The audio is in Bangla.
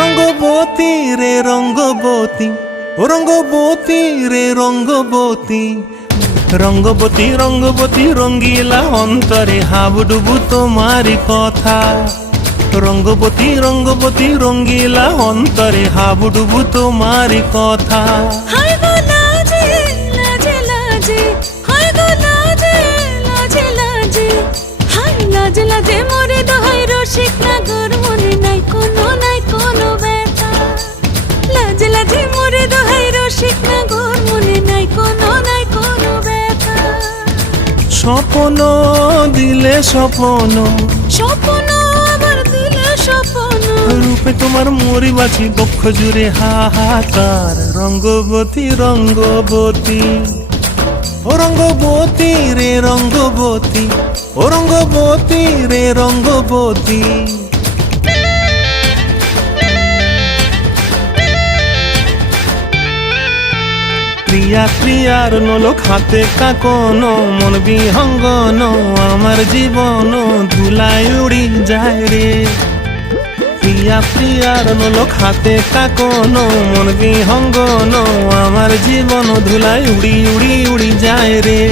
রঙ্গবতী রে রঙ্গবতী, ও রঙ্গবতী রে রঙ্গবতী, রঙ্গবতী রঙ্গবতী রঙ্গিলা অন্তরে হাবুডুবু তোমারি কথা। রঙ্গবতী রঙ্গবতী রঙ্গিলা অন্তরে হাবুডুবু তোমারি কথা। হায় গো লাজে লাজে লাজে, হায় গো লাজে লাজে লাজে, হায় লাজে লাজে মোরে দোহাই রসিক নাগর মনে নাই কোনো ব্যথা। লাজে লাজে মোরে দোহাই রসিক নাগর মনে নাই কোনো ব্যথা। স্বপ্ন দিলে স্বপ্ন, স্বপ্ন আবার দিলে স্বপ্ন, রূপে তোমার মরি বাছি বক্ষ জুড়ে হাহাকার। রঙ্গবতী রঙ্গবতী, ও রঙ্গবতী রে রঙ্গবতী, ও রঙ্গবতী রে রঙ্গবতী। প্রিয়া প্রিয়ার নলোক হাতে কাকন, মন বিহঙ্গন আমার জীবন ধুলায় উড়ি যায় রে। প্রিয়া প্রিয়ার নলোক হাতে কাকন, মন বিহঙ্গন আমার জীবন ধুলায় উড়ি উড়ি উড়ি যায় রে।